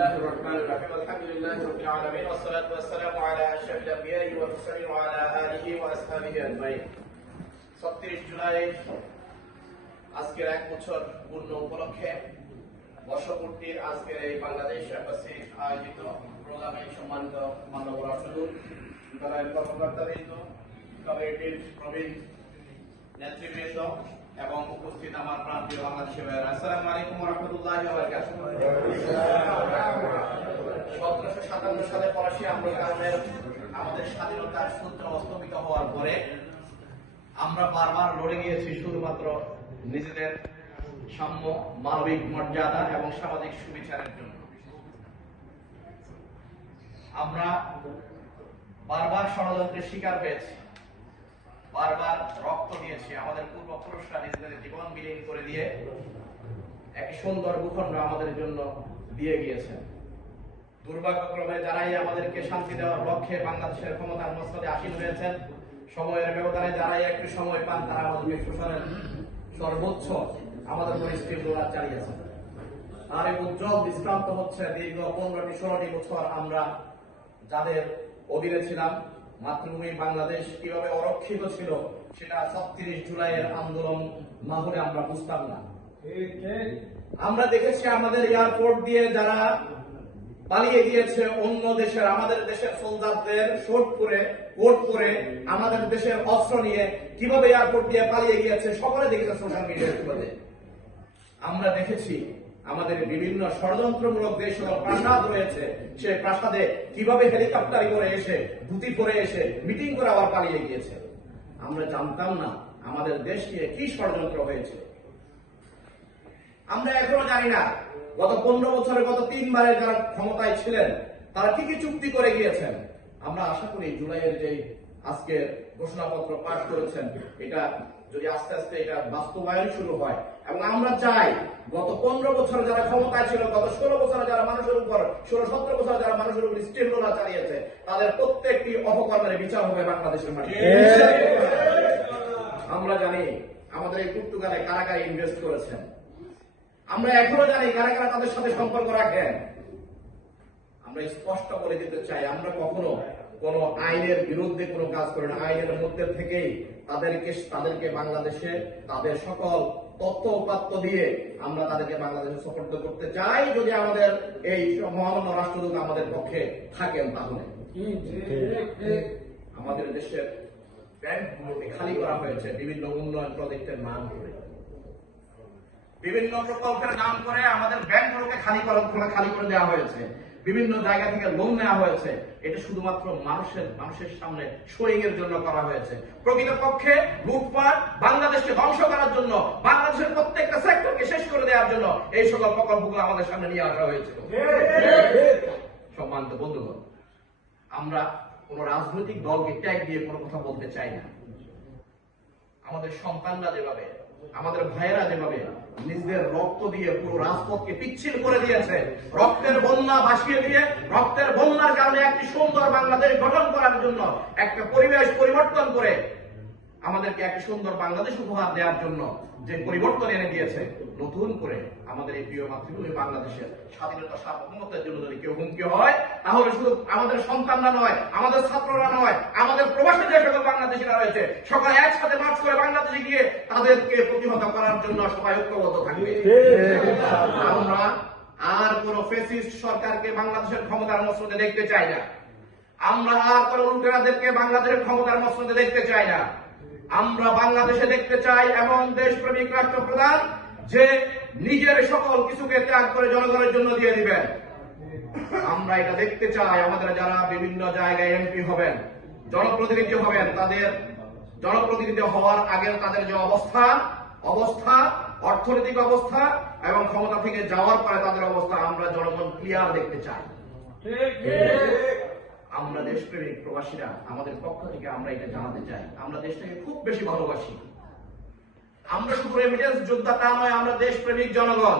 الله الرحمن الرحيم الحمد لله رب العالمين والصلاة والسلام على أشرف الأنبياء والمرسلين وعلى آله وأصحابه أجمعين ৩৬ জুলাই আজকের ১ বছর পূর্ণ উপলক্ষে বর্ষপূর্তির আজকের এই বাংলাদেশ এম্বাসি আয়োজিত প্রোগ্রামে সম্মানিত মাননীয় রাষ্ট্রদূত, বিদ্যালয়ের কর্মকর্তাবৃন্দ, কমিটির প্রবীণ নেতৃবৃন্দ এবং উপস্থিত আমার প্রান্তীয় বাংলাদেশি ভাইয়েরা, আসসালামু আলাইকুম ওয়া রাহমাতুল্লাহি ওয়া বারাকাতুহু। ১৭৫৭ সালে ফরাসি আন্দোলনের আমাদের স্বাধীনতার সূত্র অস্তমিত হওয়ার পরে আমরা বারবার লড়ে গিয়েছি শুধুমাত্র নিজেদের সাম্য, মানবিক মর্যাদা এবং সামাজিক সুবিচারের জন্য। আমরা বারবার ষড়যন্ত্রের শিকার হয়েছি, বারবার রক্ত দিয়েছি। আমাদের পূর্বপুরুষরা নিজেদের জীবন বিলীন করে দিয়ে একটি সুন্দর ভূখণ্ড আমাদের জন্য দিয়ে গিয়েছেন। দুর্ভাগ্যক্রমে যারাই আমাদেরকে শান্তি দেওয়ার লক্ষ্যে বাংলাদেশের ক্ষমতার মসনদে আসীন হয়েছেন, সময়ের ব্যবধানে যারাই একটু সময় পান, তারা আমাদেরকে শোষণের সর্বোচ্চ আমাদের পরিস্থিতি দৌড়া চালিয়েছেন। আর এই উজ্জ্বল দৃষ্টান্ত হচ্ছে দীর্ঘ ১৫-১৬টি বছর আমরা যাদের অধীনে ছিলাম, মাতৃভূমি বাংলাদেশ কিভাবে অরক্ষিত ছিল সেটা ৩৬ জুলাইয়ের আন্দোলন না হলে আমরা বুঝতাম না। আমরা দেখেছি আমাদের এয়ারপোর্ট দিয়ে যারা পালিয়ে গিয়েছে অন্য দেশের, আমাদের দেশের সোলজারদের শর্ট করে কোট করে আমাদের দেশের অস্ত্র নিয়ে কিভাবে এয়ারপোর্ট দিয়ে পালিয়ে গিয়েছে, সকলে দেখেছে সোশ্যাল মিডিয়াতে। আমরা দেখেছি আমাদের বিভিন্ন ষড়যন্ত্রমূলক যে সকল প্রাসাদ রয়েছে, সে প্রাসাদে কিভাবে হেলিকপ্টার করে এসে, ধুতি পরে এসে মিটিং করে আবার পালিয়ে গিয়েছে। আমরা জানতাম না আমাদের দেশ নিয়ে কি ষড়যন্ত্র হয়েছে। আমরা এখনো জানি না গত ১৫ বছরে গত ৩ বারের যারা ক্ষমতায় ছিলেন তারা কি কি চুক্তি করে গিয়েছেন। আমরা আশা করি জুলাইয়ের যে আজকে ঘোষণাপত্র পাঠ করেছেন, এটা যদি আস্তে আস্তে এটা বাস্তবায়ন শুরু হয়, এবং আমরা চাই গত ১৫ বছর যারা ক্ষমতায় ছিল, গত ১৬ বছরে যারা মানুষের উপর ১৬-১৭ বছরে যারা মানুষের উপর স্টিল রোলার চালিয়েছে, তাদের প্রত্যেকটি অপকর্মের বিচার হবে বাংলাদেশের মাটিতে। আমরা জানি আমাদের এই পর্তুগালে কারা কারা ইনভেস্ট করেছেন, আমরা এখনো জানি কারা কারা তাদের সাথে সম্পর্ক রাখেন। আমরা স্পষ্ট করে দিতে চাই, আমরা কখনো কোন আইনের বিরুদ্ধে কোনো কাজ করি না। আইনের মধ্যে থেকেই তাদেরকে বাংলাদেশে তাদের সকল তথ্য উপাত্ত দিয়ে আমরা তাদেরকে বাংলাদেশে সাপোর্ট করতে চাই, যদি আমাদের এই মহামান্য রাষ্ট্রদূত আমাদের পক্ষে থাকেন। তাহলে আমাদের দেশের ব্যাংকগুলোকে খালি করা হয়েছে বিভিন্ন উন্নয়ন প্রজেক্টের নাম করে, বিভিন্ন প্রকল্পের নাম করে আমাদের ব্যাংকগুলোকে খালি করে দেওয়া হয়েছে, বিভিন্ন জায়গা থেকে লোন নেওয়া হয়েছে। এটা শুধুমাত্র মানুষের সামনে শোয়িং এর জন্য করা হয়েছে। প্রকৃতপক্ষে লুটপাট, বাংলাদেশকে ধ্বংস করার জন্য, বাংলাদেশের প্রত্যেকটা সেক্টরকে শেষ করে দেওয়ার জন্য এই সকল প্রকল্পগুলো আমাদের সামনে নিয়ে আসা হয়েছিল। সম্মানিত বন্ধুগণ, আমরা কোন রাজনৈতিক দলকে ট্যাগ দিয়ে কোনো কথা বলতে চাই না। আমাদের সন্তানরা যেভাবে, আমাদের ভাইয়েরা যেভাবে নিজেদের রক্ত দিয়ে পুরো রাজপথকে পিচ্ছিল করে দিয়েছে, রক্তের বন্যা ভাসিয়ে দিয়ে, রক্তের বন্যার কারণে একটি সুন্দর বাংলাদেশ গঠন করার জন্য, একটা পরিবেশ পরিবর্তন করে আমাদেরকে একটি সুন্দর বাংলাদেশ উপহার দেওয়ার জন্য যে পরিবর্তন এনে দিয়েছে, নতুন করে আমাদের এই প্রিয় মাতৃভূমি বাংলাদেশের স্বাধীনতা সার্বভৌমত্বের জন্য যদি কেউ হুমকি হয়, তাহলে শুধু আমাদের সন্তানরা নয়, আমাদের ছাত্ররা নয়, আমাদের প্রবাসী যে সকল বাংলাদেশিরা রয়েছে, সবাই একসাথে মার্চ করে বাংলাদেশে গিয়ে তাদেরকে প্রতিহত করার জন্য সবাই ঐক্যবদ্ধ থাকবে। আমরা আর কোন ফ্যাসিস্ট সরকারকে বাংলাদেশের ক্ষমতার মসনদে দেখতে চাই না। আমরা আর কোন লুটেরাদেরকে বাংলাদেশের ক্ষমতার মসনদে দেখতে চাই না। আমরা বাংলাদেশে দেখতে চাই এমন দেশপ্রেমিক রাষ্ট্রপ্রধান যে নিজের সকল কিছুকে ত্যাগ করে জনগণের জন্য দিয়ে দিবেন। আমরা এটা দেখতে চাই আমাদের যারা বিভিন্ন জায়গায় এমপি হবেন, জনপ্রতিনিধি হবেন, তাদের জনপ্রতিনিধি হওয়ার আগে তাদের যে অবস্থা, অর্থনৈতিক অবস্থা এবং ক্ষমতা থেকে যাওয়ার পরে তাদের অবস্থা আমরা জনগণ ক্লিয়ার দেখতে চাই। আমরা দেশপ্রেমিক প্রবাসীরা আমাদের পক্ষ থেকে আমরা এটা জানাতে চাই, আমরা দেশটাকে খুব বেশি ভালোবাসি। আমরা শুধু রেমিটেন্স যোদ্ধা তা নয়, আমরা দেশপ্রেমিক জনগণ।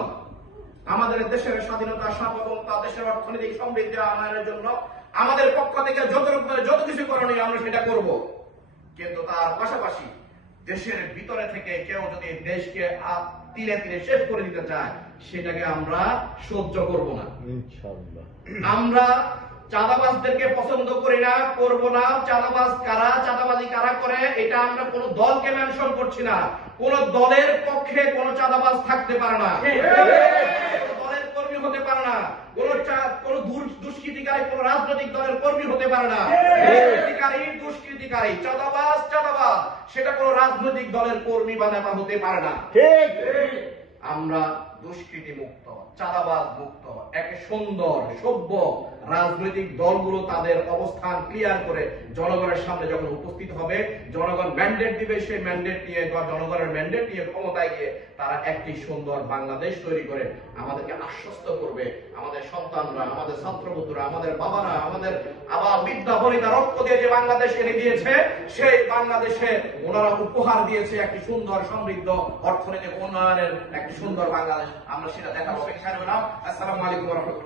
আমাদের দেশের স্বাধীনতা, সার্বভৌমত্ব, দেশের অর্থনৈতিক সমৃদ্ধি আনার জন্য আমাদের পক্ষ থেকে যত কিছু করণীয় আমরা সেটা করব। কিন্তু তার পাশাপাশি দেশের ভিতরে থেকে কেউ যদি দেশকে তিলে তিলে শেষ করে দিতে চায়, সেটাকে আমরা সহ্য করব না। ইনশাআল্লাহ। আমরা চাঁদাবাজদেরকে পছন্দ করি না, করব না। চাঁদাবাজ কারা, চাঁদাবাজি কারা করে, এটা আমরা কোন দলকে মেনশন করছি না। কোন দলের পক্ষে কোন চাঁদাবাজ থাকতে পারে না, দলের কর্মী হতে পারে না, কোন দুষ্কৃতিকারী কোন রাজনৈতিক দলের কর্মী হতে পারে না। দুষ্কৃতিকারী চাঁদাবাজ সেটা কোন রাজনৈতিক দলের কর্মী বা নেতা হতে পারে না। আমরা দুষ্কৃতি মুক্ত, চাঁদাবাজ মুক্ত, এক সুন্দর সভ্য রাজনৈতিক দলগুলো তাদের অবস্থান ক্লিয়ার করে জনগণের সামনে যখন উপস্থিত হবে, জনগণ ম্যান্ডেট দিবে, সেই ম্যান্ডেট নিয়ে বা জনগণের ম্যান্ডেট নিয়ে ক্ষমতায় গিয়ে তারা একটি সুন্দর বাংলাদেশ তৈরি করে আমাদেরকে আশ্বস্ত করবে। আমাদের সন্তানরা, আমাদের ছাত্রপুত্ররা, আমাদের বাবারা, আমাদের আবার বিদ্যা বনিতা রক্ত দিয়ে যে বাংলাদেশ এনে দিয়েছে, সেই বাংলাদেশে ওনারা উপহার দিয়েছে একটি সুন্দর সমৃদ্ধ অর্থনৈতিক উন্নয়নের একটি সুন্দর বাংলাদেশ। আমরা সেটা দেখাবো। আসসালামু আলাইকুম ওয়া রাহমাতুল্লাহ।